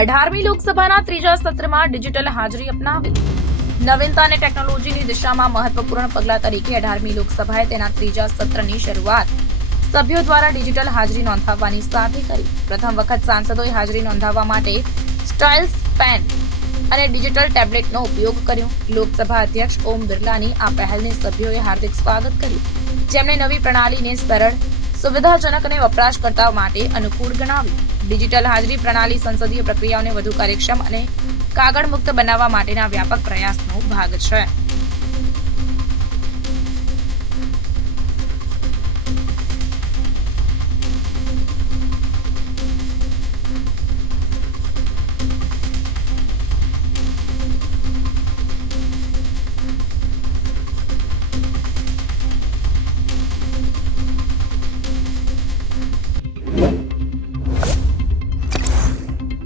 18મી લોકસભાના ત્રીજા સત્રમાં ડિજિટલ હાજરી અપનાવી નવીનતા અને ટેકનોલોજીની દિશામાં મહત્વપૂર્ણ પગલાં તરીકે 18મી લોકસભાએ તેના ત્રીજા સત્રની શરૂઆત સભ્યો દ્વારા ડિજિટલ હાજરી નોંધાવવાની સાથે કરી. પ્રથમ વખત સાંસદોએ હાજરી નોંધાવવા માટે સ્ટાઇલ્સ પેન અને ડિજિટલ ટેબ્લેટનો ઉપયોગ કર્યો. લોકસભા અધ્યક્ષ ઓમ બિરલાની આ પહેલને સભ્યોએ હાર્દિક સ્વાગત કર્યું, જેમણે નવી પ્રણાલીને સરળ, સુવિધાજનક અને વપરાશકર્તાઓ માટે અનુકૂળ ગણાવી. ડિજિટલ હાજરી પ્રણાલી સંસદીય પ્રક્રિયાઓને વધુ કાર્યક્ષમ અને કાગળ મુક્ત બનાવવા માટેના વ્યાપક પ્રયાસનો ભાગ છે.